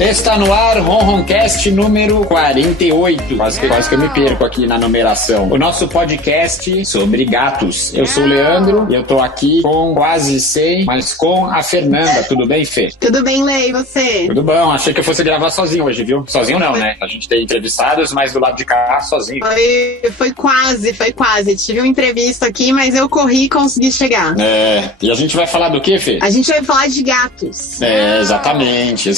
Está no ar, Ronroncast número 48. Quase que eu me perco aqui na numeração. O nosso podcast sobre gatos. Eu sou o Leandro e eu tô aqui com quase 100, mas com a Fernanda. Tudo bem, Fê? Tudo bem, Lê, e você? Tudo bom. Achei que eu fosse gravar sozinho hoje, viu? Sozinho não, né? A gente tem entrevistados, mas do lado de cá, sozinho. Foi quase. Tive uma entrevista aqui, mas eu corri e consegui chegar. E a gente vai falar do quê, Fê? A gente vai falar de gatos. Exatamente.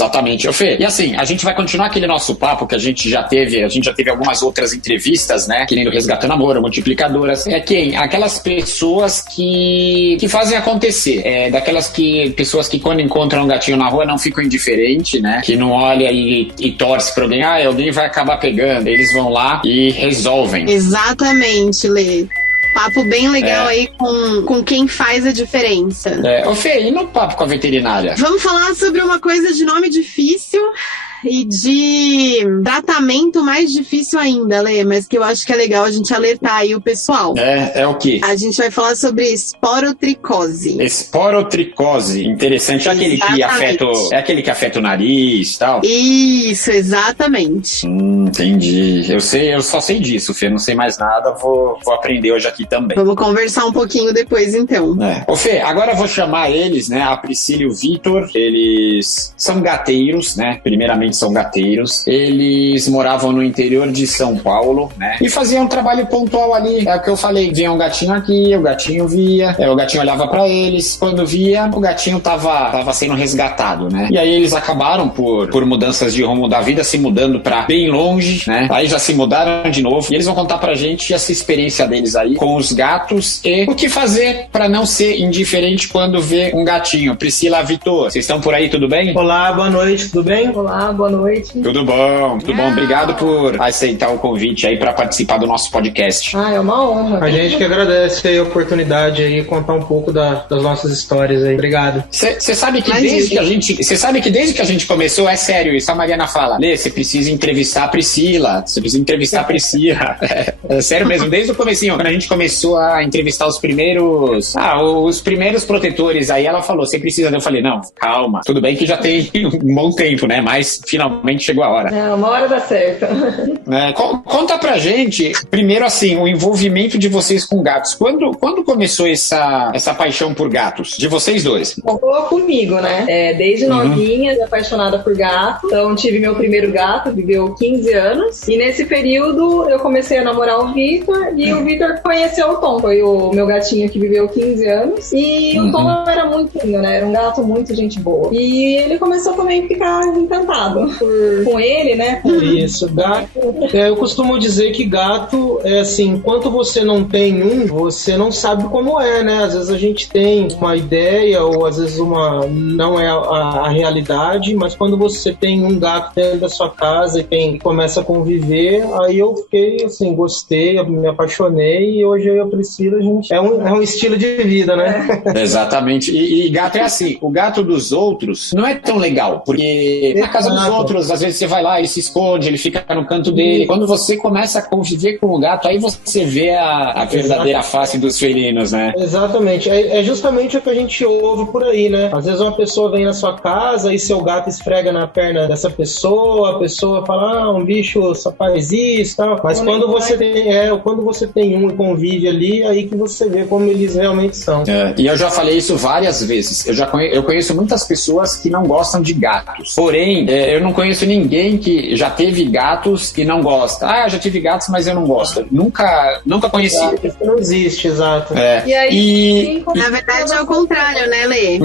Ô, Fê, e assim, a gente vai continuar aquele nosso papo que a gente já teve algumas outras entrevistas, né? Que nem do Resgatando Amor, Multiplicadoras. Aquelas pessoas que fazem acontecer. Pessoas que quando encontram um gatinho na rua não ficam indiferentes, né? Que não olha e torce pra alguém, alguém vai acabar pegando. Eles vão lá e resolvem. Exatamente, Lê. Papo bem legal aí com quem faz a diferença. Ô Fê, e no papo com a veterinária? Vamos falar sobre uma coisa de nome difícil e de tratamento mais difícil ainda, Lê, mas que eu acho que é legal a gente alertar aí o pessoal. É o quê? A gente vai falar sobre esporotricose. Esporotricose, interessante. É aquele que afeta o nariz e tal? Isso, exatamente. Entendi. Eu só sei disso, Fê, não sei mais nada, vou aprender hoje aqui também. Vamos conversar um pouquinho depois, então. Ô Fê, agora eu vou chamar eles, né, a Priscila e o Vitor. Eles são gateiros, né, primeiramente são gateiros. Eles moravam no interior de São Paulo, né? E faziam um trabalho pontual ali. É o que eu falei, vinha um gatinho aqui, o gatinho via, o gatinho olhava pra eles. Quando via, o gatinho tava sendo resgatado, né? E aí eles acabaram por mudanças de rumo da vida, se mudando pra bem longe, né? Aí já se mudaram de novo. E eles vão contar pra gente essa experiência deles aí com os gatos e o que fazer pra não ser indiferente quando vê um gatinho. Priscila, Vitor, vocês estão por aí, tudo bem? Olá, boa noite, tudo bem? Olá, boa noite. Tudo bom. Obrigado por aceitar o convite aí para participar do nosso podcast. É uma honra. A gente que agradece aí a oportunidade aí, contar um pouco das nossas histórias aí. Obrigado. Você sabe que desde que a gente começou, é sério isso, a Mariana fala, Lê, você precisa entrevistar a Priscila, É sério mesmo, desde o comecinho, quando a gente começou a entrevistar os primeiros protetores, aí ela falou, você precisa, eu falei, não, calma, tudo bem que já tem um bom tempo, né, mas finalmente chegou a hora. Uma hora dá certo. Conta pra gente, primeiro assim, o envolvimento de vocês com gatos. Quando começou essa paixão por gatos? De vocês dois? Começou comigo, né? Desde novinha, apaixonada por gato. Então tive meu primeiro gato, viveu 15 anos. E nesse período eu comecei a namorar o Vitor. E o Vitor conheceu o Tom, foi o meu gatinho que viveu 15 anos. E o Tom era muito lindo, né? Era um gato muito gente boa. E ele começou também a ficar encantado com ele, né? Isso, gato. Eu costumo dizer que gato é assim, enquanto você não tem você não sabe como é, né? Às vezes a gente tem uma ideia ou às vezes não é a realidade, mas quando você tem um gato dentro da sua casa e começa a conviver, aí eu fiquei assim, gostei, me apaixonei e hoje eu e a Priscila, a gente é um estilo de vida, né? Exatamente. E gato é assim, o gato dos outros não é tão legal, porque na casa dos outros, às vezes você vai lá, ele se esconde, ele fica no canto dele. Quando você começa a conviver com o gato, aí você vê a verdadeira face dos felinos, né? Exatamente. É justamente o que a gente ouve por aí, né? Às vezes uma pessoa vem na sua casa e seu gato esfrega na perna dessa pessoa, a pessoa fala, um bicho só faz isso e tal. Mas quando você tem um e convive ali, aí que você vê como eles realmente são. E eu já falei isso várias vezes. Eu conheço muitas pessoas que não gostam de gatos. Porém, eu não conheço ninguém que já teve gatos e não gosta. Já tive gatos, mas eu não gosto. Nunca conheci. Isso não existe, exato. E aí, na verdade é o contrário, né, Lê?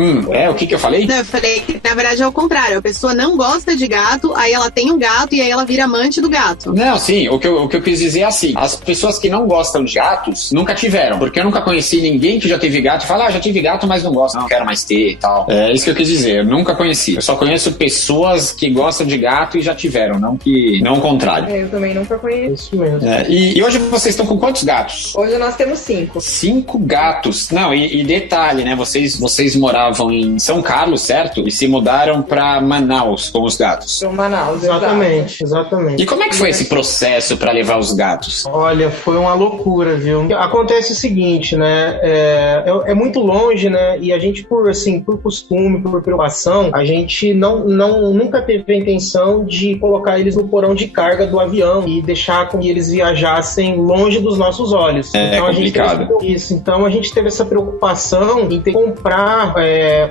O que eu falei? Não, eu falei que na verdade é o contrário. A pessoa não gosta de gato, aí ela tem um gato e aí ela vira amante do gato. Não, sim. O que eu quis dizer é assim. As pessoas que não gostam de gatos nunca tiveram. Porque eu nunca conheci ninguém que já teve gato e fala, já tive gato, mas não gosto. Não quero mais ter e tal. É isso que eu quis dizer. Eu nunca conheci. Eu só conheço pessoas que gostam de gato e já tiveram. Não que não o contrário. Eu também nunca conheci. Isso mesmo. E hoje vocês estão com quantos gatos? Hoje nós temos 5. 5 gatos. Não, e detalhe, né? Vocês moravam em São Carlos, certo? E se mudaram pra Manaus com os gatos. Para Manaus, Exatamente. E como é que foi esse processo pra levar os gatos? Olha, foi uma loucura, viu? Acontece o seguinte, né? É muito longe, né? E a gente, por costume, por preocupação, a gente nunca teve a intenção de colocar eles no porão de carga do avião e deixar com que eles viajassem longe dos nossos olhos. Então, complicado. Então a gente teve essa preocupação em ter que comprar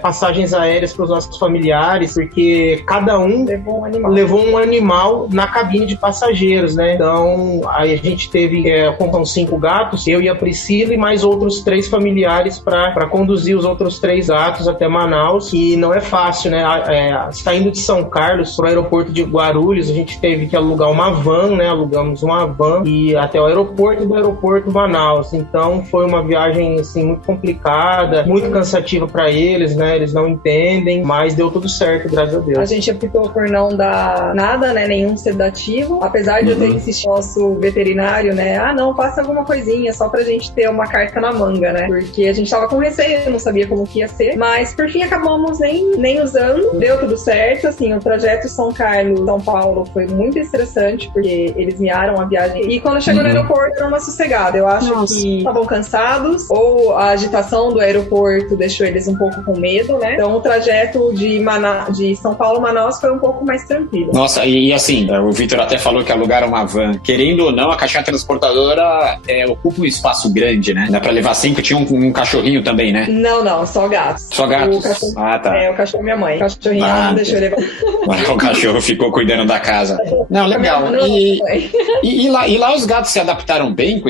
passagens aéreas para os nossos familiares, porque cada um levou um animal na cabine de passageiros, né? Então aí a gente teve com 5 gatos, eu e a Priscila e mais outros 3 familiares para conduzir os outros 3 gatos até Manaus, e não é fácil, né? Saindo de São Carlos para o aeroporto de Guarulhos, a gente teve que alugar uma van, né? Alugamos uma van e até o aeroporto, do aeroporto Manaus. Então foi uma viagem assim muito complicada, muito cansativa para eles, né? Eles não entendem, mas deu tudo certo, graças a Deus. A gente optou por não dar nada, né? Nenhum sedativo, apesar de eu ter insistido no nosso veterinário, né? Não, faça alguma coisinha só pra gente ter uma carta na manga, né? Porque a gente tava com receio, não sabia como que ia ser, mas por fim acabamos nem usando, deu tudo certo, assim, o trajeto São Carlos, São Paulo foi muito estressante, porque eles miaram a viagem, e quando chegou no aeroporto era uma sossegada, eu acho que estavam cansados, ou a agitação do aeroporto deixou eles um pouco com medo, né? Então o trajeto de São Paulo a Manaus foi um pouco mais tranquilo. Nossa, e assim, o Vitor até falou que alugaram uma van. Querendo ou não, a caixinha transportadora ocupa um espaço grande, né? Dá pra levar 5, tinha um cachorrinho também, né? Não, só gatos. Só gatos? Tá. O cachorro é minha mãe. O cachorrinho não deixou ele levar. O cachorro ficou cuidando da casa. Não, legal. E lá os gatos se adaptaram bem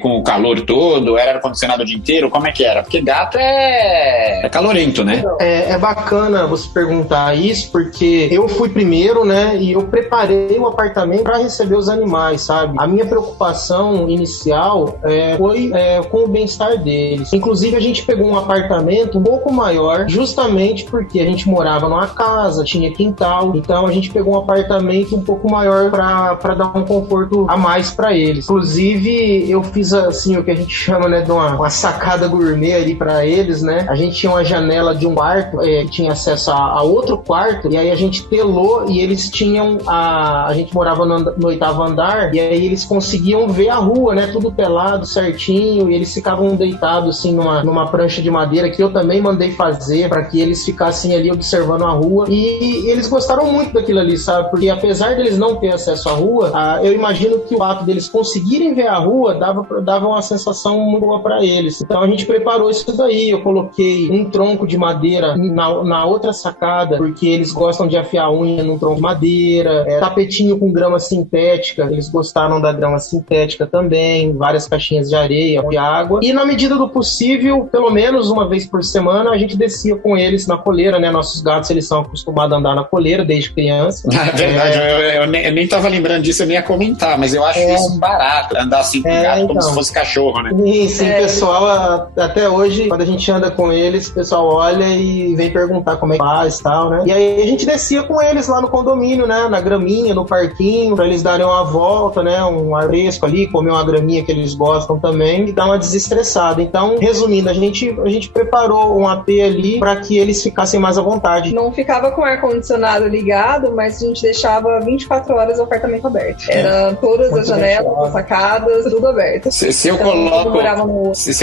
com o calor todo? Era ar-condicionado o dia inteiro? Como é que era? Porque gato é calorento, né? É bacana você perguntar isso, porque eu fui primeiro, né? E eu preparei o apartamento para receber os animais, sabe? A minha preocupação inicial foi com o bem-estar deles. Inclusive, a gente pegou um apartamento um pouco maior, justamente porque a gente morava numa casa, tinha quintal, então a gente pegou um apartamento um pouco maior para dar um conforto a mais para eles. Inclusive, eu fiz assim, o que a gente chama, né, de uma sacada gourmet ali para eles, né? A gente tinha uma janela de um quarto, que tinha acesso a outro quarto, e aí a gente telou e eles tinham a gente morava no 8º andar, e aí eles conseguiam ver a rua, né? Tudo pelado, certinho, e eles ficavam deitados assim numa prancha de madeira que eu também mandei fazer para que eles ficassem ali observando a rua, e eles gostaram muito daquilo ali, sabe? Porque apesar deles não ter acesso à rua, eu imagino que o fato deles conseguirem ver a rua dava uma sensação muito boa para eles. Então a gente preparou isso daí, eu coloquei um tronco de madeira na outra sacada, porque eles gostam de afiar a unha num tronco de madeira, tapetinho com grama sintética, eles gostaram da grama sintética também, várias caixinhas de areia e água, e na medida do possível, pelo menos uma vez por semana, a gente descia com eles na coleira, né? Nossos gatos, eles são acostumados a andar na coleira desde criança. É verdade, eu nem tava lembrando disso, eu nem ia comentar, mas eu acho isso barato, andar assim com gato então, como se fosse cachorro, né? Sim, pessoal, até hoje, quando a gente anda com eles, o pessoal olha e vem perguntar como é que faz e tal, né? E aí a gente descia com eles lá no condomínio, né? Na graminha, no parquinho, pra eles darem uma volta, né? Um ar fresco ali, comer uma graminha que eles gostam também e dar uma desestressada. Então, resumindo, a gente preparou um AP ali pra que eles ficassem mais à vontade. Não ficava com o ar-condicionado ligado, mas a gente deixava 24 horas o apartamento aberto. Era todas as janelas, as sacadas, tudo aberto. Se eu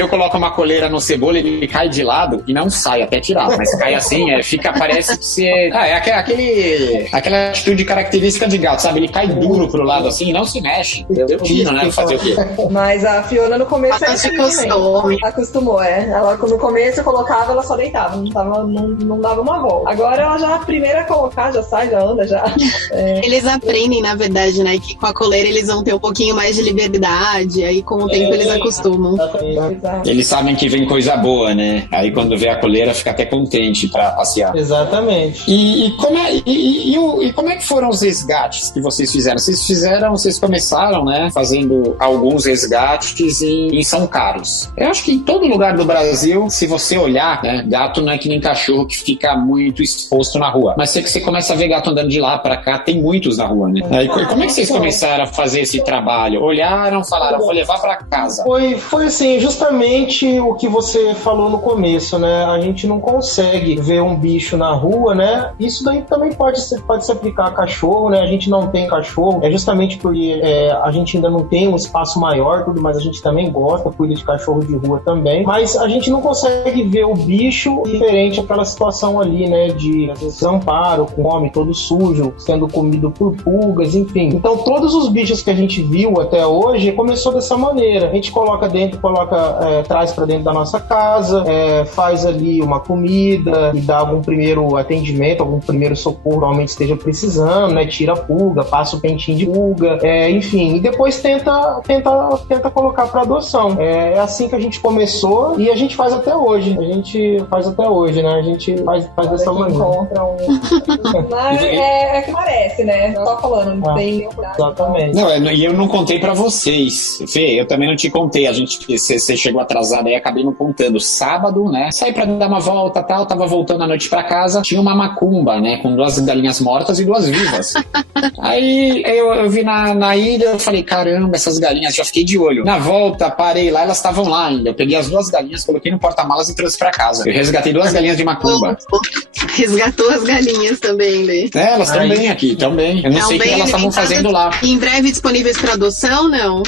coloco uma coleira no Cebola, ele cai de lado e não sai até tirar, mas cai assim, parece que você... aquela atitude característica de gato, sabe? Ele cai duro pro lado assim e não se mexe. Eu tiro, né? Fazer o quê? Mas a Fiona no começo acostumou, Ela no começo eu colocava, ela só deitava, não dava uma volta. Agora ela já a primeira a colocar, já sai, já anda, já. Eles aprendem, na verdade, né? Que com a coleira eles vão ter um pouquinho mais de liberdade, aí com o tempo eles acostumam. Eles sabem que vem coisa boa, né? Aí quando vê a coleira fica até contente pra passear. Exatamente. E como é que foram os resgates que vocês fizeram? Vocês começaram, né, fazendo alguns resgates em São Carlos. Eu acho que em todo lugar do Brasil, se você olhar, né, gato não é que nem cachorro que fica muito exposto na rua. Mas sei que você começa a ver gato andando de lá pra cá, tem muitos na rua, né? Aí, como é que vocês começaram a fazer esse trabalho? Olharam, falaram, vou levar para casa. Foi assim, justamente o que você falou no começo, né? A gente não consegue ver um bicho na rua, né? Isso daí também pode se aplicar a cachorro, né? A gente não tem cachorro, é justamente porque a gente ainda não tem um espaço maior, tudo, mas a gente também gosta, cuida de cachorro de rua também, mas a gente não consegue ver o bicho diferente àquela situação ali, né? De desamparo, com o homem todo sujo, sendo comido por pulgas, enfim. Então todos os bichos que a gente viu até hoje começou dessa maneira. A gente traz para dentro da nossa casa, faz ali uma comida e dá algum primeiro atendimento, algum primeiro socorro, realmente esteja precisando, né? Tira a pulga, passa o pentinho de pulga, enfim, e depois tenta colocar para adoção. É assim que a gente começou e a gente faz até hoje. Né? A gente faz dessa maneira. Mas é que parece, né? Só falando, não tem exatamente. Não, e eu não contei pra vocês. Fê, eu também não te contei. Você chegou atrasada aí, acabei não contando. Sábado, né? Saí pra dar uma volta, tal, tava voltando à noite pra casa, tinha uma macumba, né? Com 2 galinhas mortas e 2 vivas. Aí eu vi na ilha, eu falei, caramba, essas galinhas, já fiquei de olho. Na volta, parei lá, elas estavam lá ainda. Eu peguei as 2 galinhas, coloquei no porta-malas e trouxe pra casa. Eu resgatei 2 galinhas de macumba. Resgatou as galinhas também, Lê. Elas estão bem aqui, estão bem. Eu não sei o que elas estavam fazendo lá. Em breve disponíveis para adoção, não?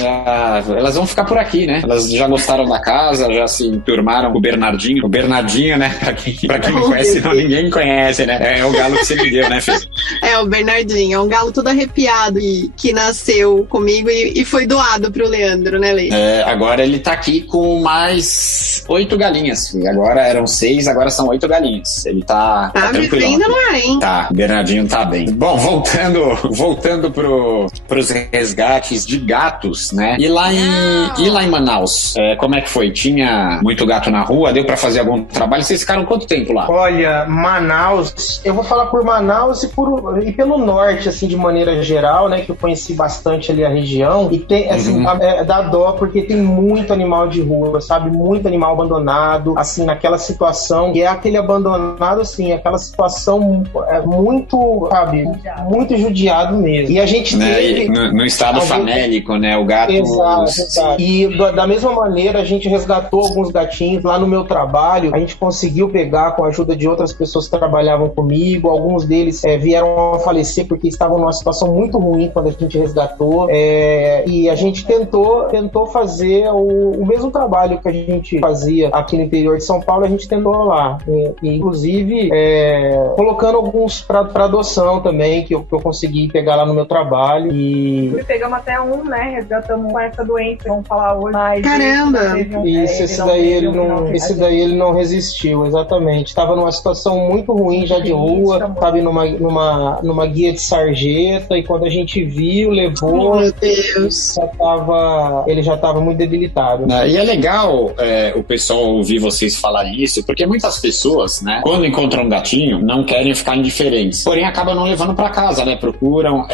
Elas vão ficar por aqui, né? Elas já gostaram da casa, já se enturmaram com o Bernardinho. O Bernardinho, né? Pra quem não conhece, ninguém conhece, né? É o galo que você me deu, né, Fê? É, o Bernardinho. É um galo todo arrepiado que nasceu comigo e foi doado pro Leandro, né, Lê? Agora ele tá aqui com mais 8 galinhas, Fê. Agora eram 6, agora são 8 galinhas. Ele tá vivendo lá, hein? Tá, o Bernardinho tá bem. Bom, voltando pros resgates de gatos, né? E lá em Manaus, como é que foi? Tinha muito gato na rua? Deu pra fazer algum trabalho? Vocês ficaram quanto tempo lá? Olha, Manaus, eu vou falar por Manaus e pelo norte, assim, de maneira geral, né? Que eu conheci bastante ali a região. E tem, assim, dá dó porque tem muito animal de rua, sabe? Muito animal abandonado, assim, naquela situação. E é aquele abandonado, assim, aquela situação muito, sabe? Muito judiado mesmo. E a gente teve... No estado famélico, né? O gato... Exato. E da mesma maneira, a gente resgatou alguns gatinhos lá no meu trabalho. A gente conseguiu pegar com a ajuda de outras pessoas que trabalhavam comigo. Alguns deles vieram a falecer porque estavam numa situação muito ruim quando a gente resgatou. E a gente tentou fazer o mesmo trabalho que a gente fazia aqui no interior de São Paulo, a gente tentou lá. Inclusive, colocando alguns para adoção também, que eu consegui pegar lá no meu trabalho. E pegamos até um, né? Resgatamos com essa doença, vamos falar hoje. Mas caramba! Esse daí ele não resistiu, exatamente. Estava numa situação muito ruim já de rua, estava numa guia de sarjeta, e quando a gente viu, levou, meu Deus. Ele já estava muito debilitado. E é legal o pessoal ouvir vocês falarem isso, porque muitas pessoas, né, quando encontram um gatinho, não querem ficar indiferentes, porém acabam não levando pra casa, né, procuram.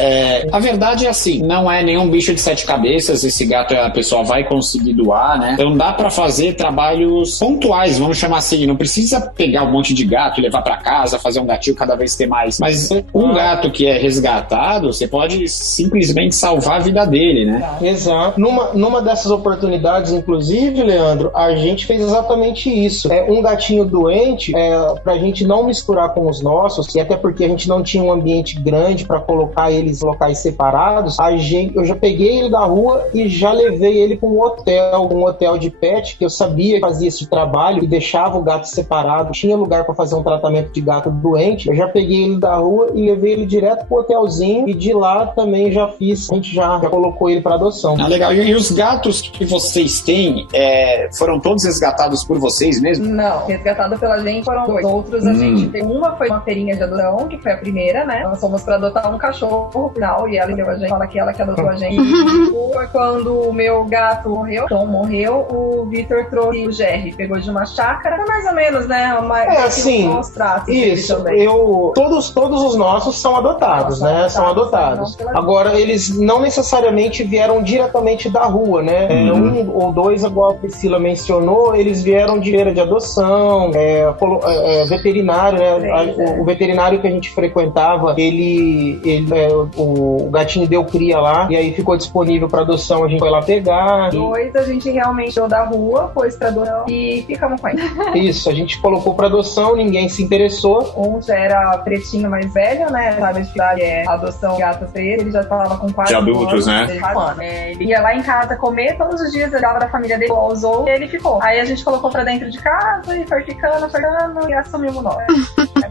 A verdade é assim, não é nenhum bicho de 7 cabeças, esse gato a pessoa vai conseguir doar, né, então dá pra fazer trabalhos pontuais, vamos chamar assim, não precisa pegar um monte de gato e levar pra casa, fazer um gatinho cada vez ter mais, mas um gato que é resgatado, você pode simplesmente salvar a vida dele, né. Exato. Numa dessas oportunidades, inclusive, Leandro, a gente fez exatamente isso. Um gatinho doente, pra gente não misturar com os nossos, e até porque a gente não tinha um ambiente grande para colocar eles em locais separados, eu já peguei ele da rua e já levei ele para um hotel de pet, que eu sabia que fazia esse trabalho e deixava o gato separado, tinha lugar para fazer um tratamento de gato doente. Eu já peguei ele da rua e levei ele direto pro hotelzinho, e de lá também a gente já colocou ele para adoção. Legal. E os gatos que vocês têm, foram todos resgatados por vocês mesmo? Não, resgatado pela gente foram 2. Outros a gente pegou. Uma foi uma feirinha de adoção, que foi a primeira, né? Nós fomos pra adotar um cachorro no final, e ela deu a gente, fala que ela que adotou a gente. E foi quando o meu gato morreu, Tom morreu, o Vitor trouxe o Jerry, pegou de uma chácara, foi mais ou menos, né? Assim, isso, todos os nossos são adotados, né? São adotados. Agora, eles não necessariamente vieram diretamente da rua, né? Um ou 2, igual a Priscila mencionou, eles vieram de feira de adoção, veterinário, né? O veterinário que a gente frequentava, ele o gatinho deu cria lá, e aí ficou disponível para adoção, a gente foi lá pegar. 2 a gente realmente tirou da rua, pôs pra adoção e ficamos com ele. Isso, a gente colocou para adoção, ninguém se interessou. Um já era pretinho mais velho, né? Sabe, a dificuldade é a adoção de gato preto, ele já tava com 4 anos. De adultos, né? Ele ia lá em casa comer, todos os dias ele dava da família dele, ousou, e ele ficou. Aí a gente colocou pra dentro de casa e foi ficando e assumimos nós.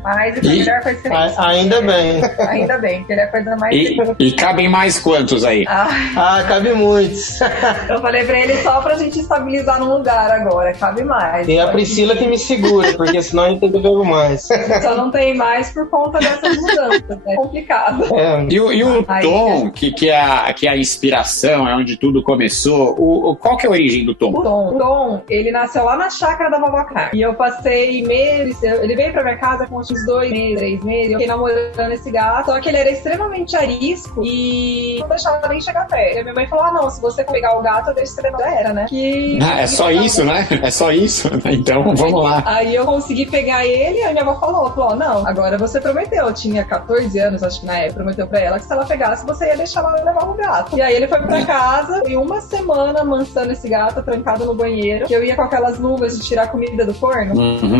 Mas foi a melhor coisa que fez. Ainda bem. Ainda bem, que ele é a coisa mais... E cabem mais quantos aí? Cabe muitos. Eu falei pra ele só pra gente estabilizar num lugar agora, cabe mais. E a Priscila que me segura, porque senão a gente tem que ver mais. Só não tem mais por conta dessas mudanças, é complicado. E o Tom, que é a inspiração, é onde tudo começou, qual que é a origem do Tom? O Tom, ele nasceu lá na chácara da Vovó Carmen. E eu passei meses, ele veio pra minha casa com uns 2 meses, 3 meses, eu fiquei namorando esse gato, só que ele era extremamente arisco e não deixava nem chegar perto. E a minha mãe falou, não, se você pegar o gato, eu deixo você levar. Já era, né? É só isso, né? É só isso? Então, vamos lá. Aí eu consegui pegar ele, aí minha avó falou, não, agora você prometeu, eu tinha 14 anos, acho que na época, prometeu pra ela que se ela pegasse, você ia deixar ela levar o gato. E aí ele foi pra casa, e uma semana amansando esse gato, trancado no banheiro, que eu ia com aquelas luvas de tirar comida do forno,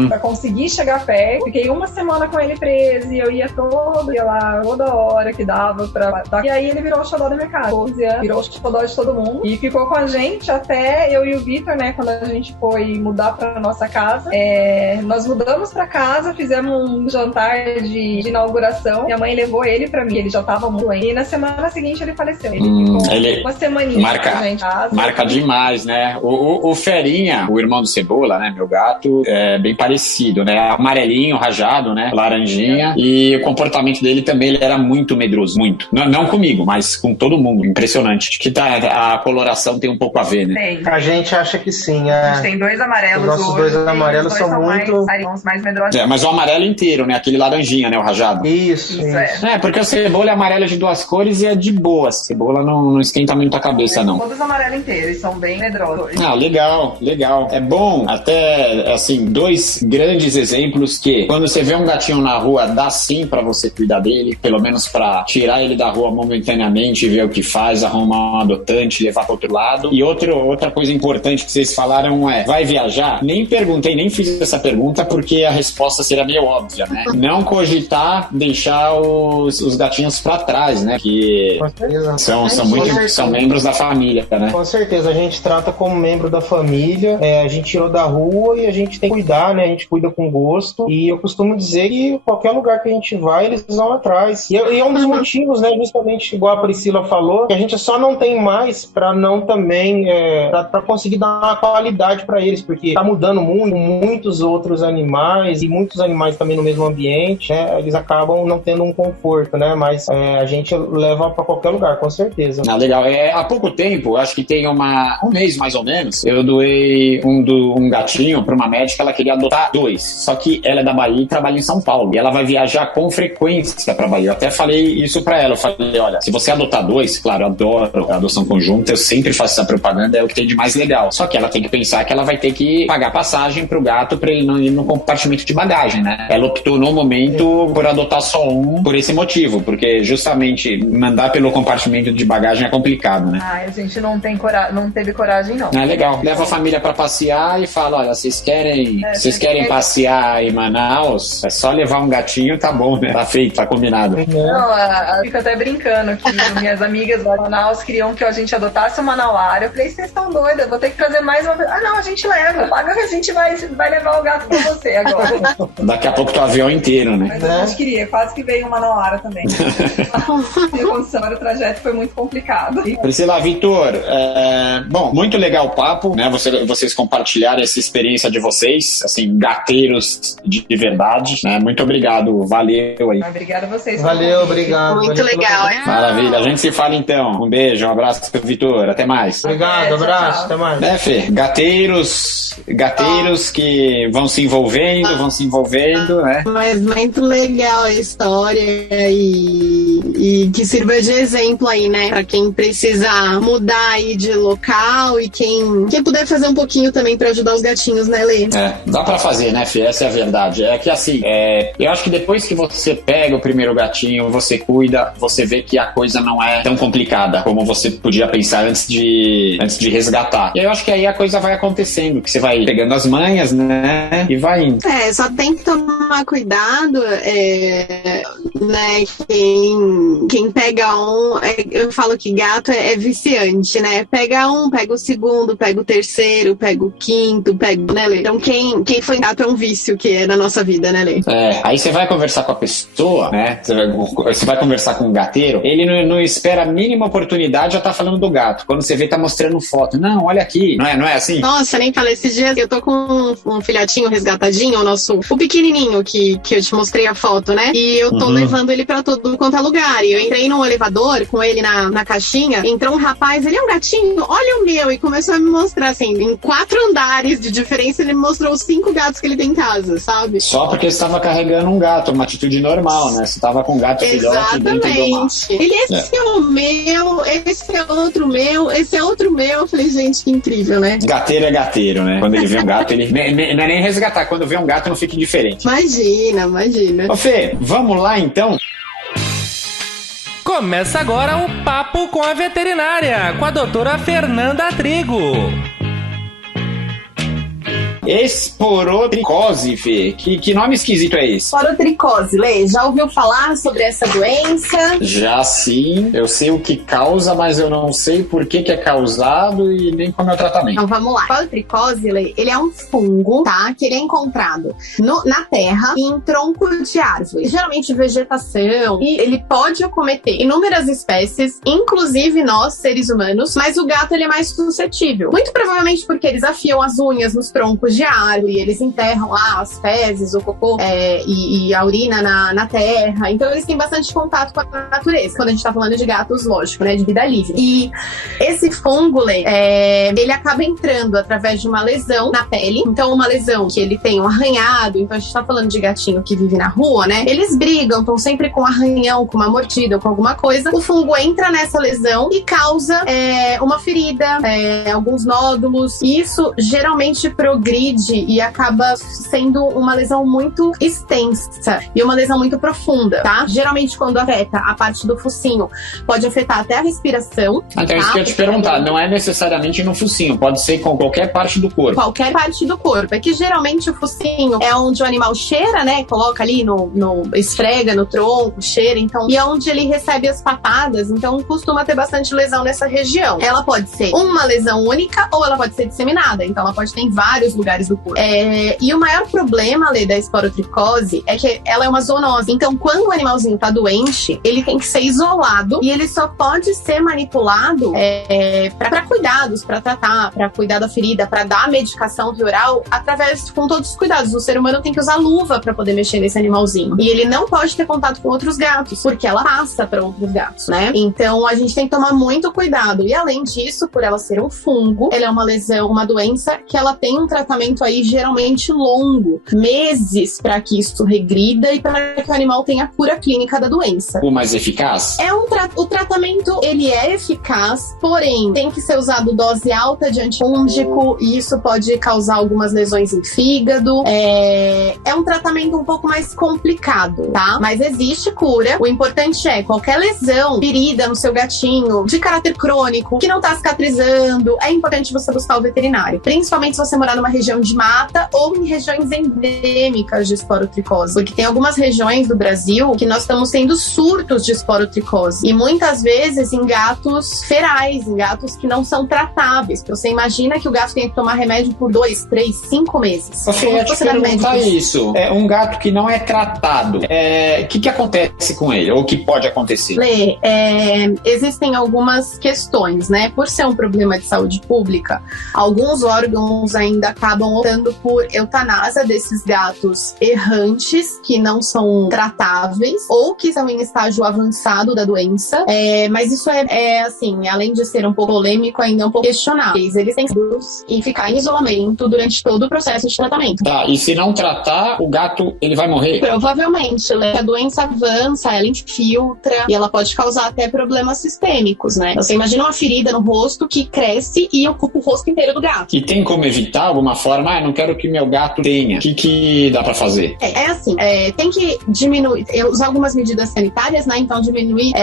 pra conseguir chegar perto. Fiquei uma semana com ele preso, e eu ia toda hora que dava pra... E aí ele virou o xodó da minha casa, 12 anos, virou o xodó de todo mundo, e ficou com a gente até eu e o Vitor, né, quando a gente foi mudar pra nossa casa. Nós mudamos pra casa, fizemos um jantar de inauguração, minha mãe levou ele pra mim, ele já tava muito doente, e na semana seguinte ele faleceu. Ele ficou uma semaninha com a gente. Marca demais, né? O Ferinha, o irmão do Cebola, né, meu gato, é bem parecido, né? Amarelinho, rajado, né? Laranjinha. E o comportamento dele também, ele era muito medroso, muito. Não comigo, mas com todo mundo. Impressionante. Acho que a coloração tem um pouco a ver, né? Tem. A gente acha que sim. A gente tem 2 amarelos. Os nossos 2 amarelos são muito... mais medrosos. Mas o amarelo inteiro, né? Aquele laranjinha, né? O rajado. Isso. Porque o Cebola é amarelo de 2 cores e é de boa. Cebola não esquenta muito a cabeça, não. Todos amarelos inteiros, são bem medrosos. Legal. É bom, até, assim, 2 grandes exemplos que, quando você vê um gatinho na rua, dá sim pra você cuidar dele, pelo menos pra tirar ele da rua momentaneamente, ver o que faz, arrumar um adotante, levar pro outro lado. E outra coisa importante que vocês falaram vai viajar? Nem perguntei, nem fiz essa pergunta, porque a resposta seria meio óbvia, né? Não cogitar deixar os gatinhos pra trás, né? Que são membros da família, né? Com certeza, a gente trata como membro da família, a gente tirou da rua e a gente tem que cuidar, né? A gente cuida com gosto, e eu costumo dizer que qualquer lugar que a gente vai, eles vão atrás. E é um dos motivos, né? Justamente igual a Priscila falou, que a gente só não tem mais pra não também, pra conseguir dar uma qualidade pra eles, porque tá mudando muito, muitos outros animais, e muitos animais também no mesmo ambiente, né? Eles acabam não tendo um conforto, né? Mas a gente leva pra qualquer lugar, com certeza. Legal. Há pouco tempo, acho que tem um mês mais ou menos, eu doei um gatinho pra uma médica, ela queria adotar 2. Só que ela é da Bahia e trabalha em São Paulo. E ela vai viajar com frequência pra Bahia. Eu até falei isso pra ela. Eu falei, olha, se você adotar 2, claro, eu adoro a adoção conjunta, eu sempre faço essa propaganda, é o que tem de mais legal. Só que ela tem que pensar que ela vai ter que pagar passagem pro gato pra ele não ir no compartimento de bagagem, né? Ela optou no momento por adotar só um por esse motivo, porque justamente mandar pelo compartimento de bagagem é complicado, né? A gente não teve coragem, não. Legal. Leva a família pra passear e fala, olha, vocês querem passear em Manaus? É só levar um gatinho, tá bom, né? Tá feito, tá combinado. Não, fico até brincando que minhas amigas lá em Manaus queriam que a gente adotasse um manauara. Eu falei, vocês estão doidas, vou ter que trazer mais uma vez. Não, a gente leva. Paga que a gente vai levar o gato pra você agora. Daqui a pouco tu avião inteiro, né? Mas a gente queria, quase que veio um manauara também. O trajeto foi muito complicado. Priscila, Vitor, bom, muito legal o papo, né? Vocês compartilharam essa experiência de vocês, assim, gateiros de verdade, né? Muito obrigado, valeu aí. Obrigada a vocês. Valeu, obrigado. Muito legal, hein? Maravilha, a gente se fala então. Um beijo, um abraço pro Vitor, até mais. Obrigado, abraço, tchau. Até mais. Fê? Gateiros que vão se envolvendo, né? Mas muito legal a história e que sirva de exemplo aí, né? Pra quem precisa mudar aí de local e quem puder fazer um pouquinho também pra ajudar os gatinhos, né, Lê? Dá pra fazer, né, Fê? Essa é a verdade. É que assim, eu acho que depois que você pega o primeiro gatinho gatinho, você cuida, você vê que a coisa não é tão complicada como você podia pensar antes de resgatar. E eu acho que aí a coisa vai acontecendo, que você vai pegando as manhas, né, e vai indo. Só tem que tomar cuidado, né, quem pega eu falo que gato é viciante, né, pega o segundo, pega o terceiro, pega o quinto, né, Lê? Então quem foi gato é um vício que é na nossa vida, né, Lê? Aí você vai conversar com a pessoa, né, você vai conversar com um gateiro, ele não espera a mínima oportunidade, já tá falando do gato. Quando você vê, tá mostrando foto. Não, olha aqui. Não é assim? Nossa, nem falei esses dias. Eu tô com um filhotinho resgatadinho, o pequenininho que eu te mostrei a foto, né? E eu tô levando ele pra todo quanto é lugar. E eu entrei num elevador com ele na caixinha. Entrou um rapaz, ele é um gatinho, olha o meu. E começou a me mostrar, assim, em 4 andares de diferença, ele me mostrou os 5 gatos que ele tem em casa, sabe? Só porque você estava carregando um gato, uma atitude normal, né? Você tava com um gato filhote dentro do mar. Esse é o meu, esse é outro meu, esse é outro meu. Eu falei, gente, que incrível, né? Gateiro é gateiro, né? Quando ele vê um gato, ele não é nem resgatar. Quando vê um gato, não fica indiferente. Imagina. Ô Fê, vamos lá então? Começa agora o Papo com a Veterinária, com a doutora Fernanda Trigo. Esporotricose, Fê. Que nome esquisito é esse? Esporotricose, Lê, já ouviu falar sobre essa doença? Já sim, eu sei o que causa, mas eu não sei por que é causado e nem como é o tratamento. Então vamos lá. Esporotricose, Lê, ele é um fungo, tá? Que ele é encontrado na terra e em tronco de árvore. Geralmente vegetação, e ele pode acometer inúmeras espécies, inclusive nós, seres humanos, mas o gato ele é mais suscetível. Muito provavelmente porque eles afiam as unhas nos troncos de árvore, eles enterram lá as fezes, o cocô e a urina na terra. Então eles têm bastante contato com a natureza. Quando a gente tá falando de gatos, lógico, né, de vida livre. E esse fungo, ele acaba entrando através de uma lesão na pele. Então uma lesão que ele tem um arranhado. Então a gente tá falando de gatinho que vive na rua, né? Eles brigam, estão sempre com um arranhão, com uma mordida, com alguma coisa. O fungo entra nessa lesão e causa uma ferida, alguns nódulos. E isso geralmente progride e acaba sendo uma lesão muito extensa e uma lesão muito profunda, tá? Geralmente quando afeta a parte do focinho, pode afetar até a respiração. Então isso que eu ia te perguntar, não é necessariamente no focinho, pode ser com qualquer parte do corpo. Qualquer parte do corpo, é que geralmente o focinho é onde o animal cheira, né? Coloca ali esfrega no tronco, cheira, então, e é onde ele recebe as patadas, então costuma ter bastante lesão nessa região. Ela pode ser uma lesão única ou ela pode ser disseminada, então ela pode ter em vários lugares do corpo. E o maior problema, Lê, da esporotricose é que ela é uma zoonose. Então, quando o animalzinho tá doente, ele tem que ser isolado e ele só pode ser manipulado para cuidados, para tratar, para cuidar da ferida, para dar medicação via oral, com todos os cuidados. O ser humano tem que usar luva para poder mexer nesse animalzinho. E ele não pode ter contato com outros gatos, porque ela passa para outros gatos, né? Então, a gente tem que tomar muito cuidado. E além disso, por ela ser um fungo, ela é uma lesão, uma doença que ela tem um tratamento aí geralmente longo, meses, para que isso regrida e para que o animal tenha a cura clínica da doença. O mais eficaz? O tratamento, ele é eficaz, porém, tem que ser usado dose alta de antifúngico e isso pode causar algumas lesões em fígado. É um tratamento um pouco mais complicado, tá? Mas existe cura. O importante é qualquer lesão, ferida no seu gatinho, de caráter crônico, que não tá cicatrizando, é importante você buscar o veterinário. Principalmente se você morar numa região de mata ou em regiões endêmicas de esporotricose. Porque tem algumas regiões do Brasil que nós estamos tendo surtos de esporotricose. E muitas vezes em gatos ferais, em gatos que não são tratáveis. Você imagina que o gato tem que tomar remédio por 2, 3, 5 meses. Eu ia te perguntar isso. Um gato que não é tratado, o que acontece com ele? Ou o que pode acontecer? Lê, existem algumas questões, né? Por ser um problema de saúde pública, alguns órgãos ainda acabam optando por eutanásia desses gatos errantes que não são tratáveis ou que estão em estágio avançado da doença. Mas isso assim, além de ser um pouco polêmico, ainda é um pouco questionável. Eles têm que ficar em isolamento durante todo o processo de tratamento. Tá, e se não tratar, o gato, ele vai morrer? Provavelmente, a doença avança, ela infiltra e ela pode causar até problemas sistêmicos, né? Você imagina uma ferida no rosto que cresce e ocupa o rosto inteiro do gato. E tem como evitar alguma forma forma, não quero que meu gato tenha. O que dá pra fazer? É assim, tem que diminuir, usar algumas medidas sanitárias, né? Então, diminuir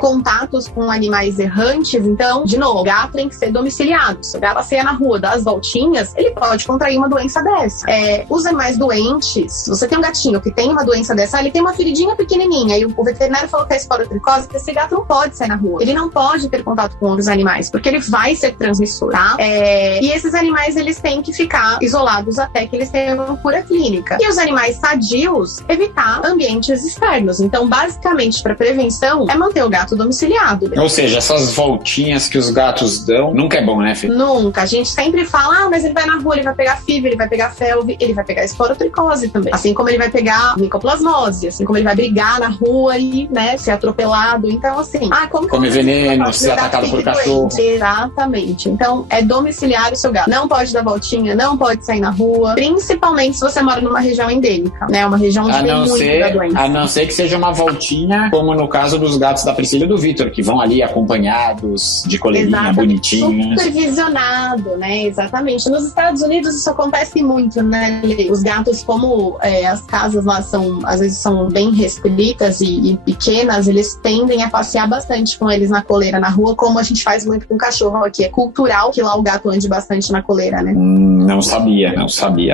contatos com animais errantes. Então, de novo, o gato tem que ser domiciliado. Se o gato passeia na rua, dá as voltinhas, ele pode contrair uma doença dessa. Os animais doentes, se você tem um gatinho que tem uma doença dessa, ele tem uma feridinha pequenininha, e o veterinário falou que é esporotricose, que esse gato não pode sair na rua. Ele não pode ter contato com outros animais, porque ele vai ser transmissor, tá? E esses animais, eles têm que ficar isolados até que eles tenham uma cura clínica. E os animais sadios, evitar ambientes externos. Então, basicamente, para prevenção, é manter o gato domiciliado. Ou seja, essas voltinhas que os gatos dão, nunca é bom, né, Fê? Nunca. A gente sempre fala, mas ele vai na rua, ele vai pegar FIV, ele vai pegar felve, ele vai pegar esporotricose também. Assim como ele vai pegar micoplasmose, assim como ele vai brigar na rua e, né, ser atropelado. Então, assim, como comer veneno, ser atacado por cachorro. Exatamente. Então, é domiciliar o seu gato. Não pode dar voltinha, não pode sair na rua, principalmente se você mora numa região endêmica, né? Uma região onde tem muito da doença. A não ser que seja uma voltinha, como no caso dos gatos da Priscila e do Vitor, que vão ali acompanhados, de coleirinha, bonitinhos. Supervisionado, né? Exatamente. Nos Estados Unidos isso acontece muito, né? Os gatos, como as casas lá às vezes são bem restritas e pequenas, eles tendem a passear bastante com eles na coleira, na rua, como a gente faz muito com o cachorro aqui. É cultural que lá o gato ande bastante na coleira, né? Não sabia.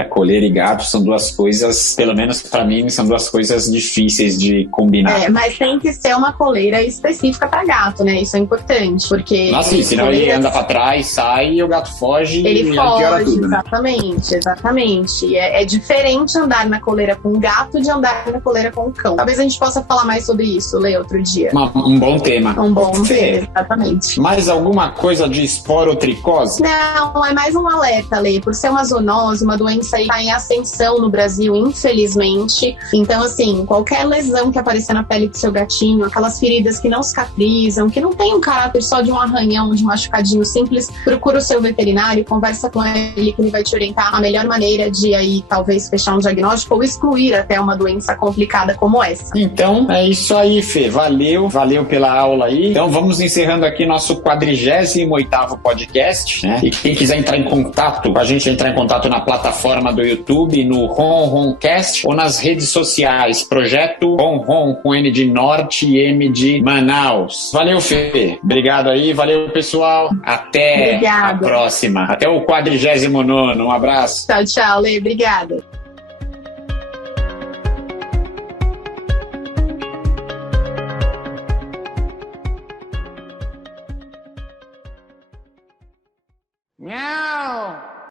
Coleira e gato são duas coisas, pelo menos pra mim, são duas coisas difíceis de combinar. Mas tem que ser uma coleira específica pra gato, né? Isso é importante, porque... Nossa, senão ele anda pra trás, sai e o gato foge ele e foge, piora tudo, né? Exatamente. É diferente andar na coleira com um gato de andar na coleira com um cão. Talvez a gente possa falar mais sobre isso, Lê, outro dia. Um bom tema. Um bom tema, exatamente. Mais alguma coisa de esporotricose? Não, é mais um alerta, Lê. Por ser uma zoonose, uma doença aí tá em ascensão no Brasil, infelizmente. Então, assim, qualquer lesão que aparecer na pele do seu gatinho, aquelas feridas que não cicatrizam, que não tem um caráter só de um arranhão, de um machucadinho simples, procura o seu veterinário, conversa com ele, que ele vai te orientar a melhor maneira de aí, talvez, fechar um diagnóstico ou excluir até uma doença complicada como essa. Então, é isso aí, Fê. Valeu pela aula aí. Então, vamos encerrando aqui nosso 48º podcast, né? E quem quiser entrar em contato, a gente entrar em contato na plataforma do YouTube, no Ronroncast, ou nas redes sociais, Projeto Ronron, com N de Norte e M de Manaus. Valeu, Fê. Obrigado aí. Valeu, pessoal. Até a próxima. Até o 49º. Um abraço. Tchau, Lê. Obrigada.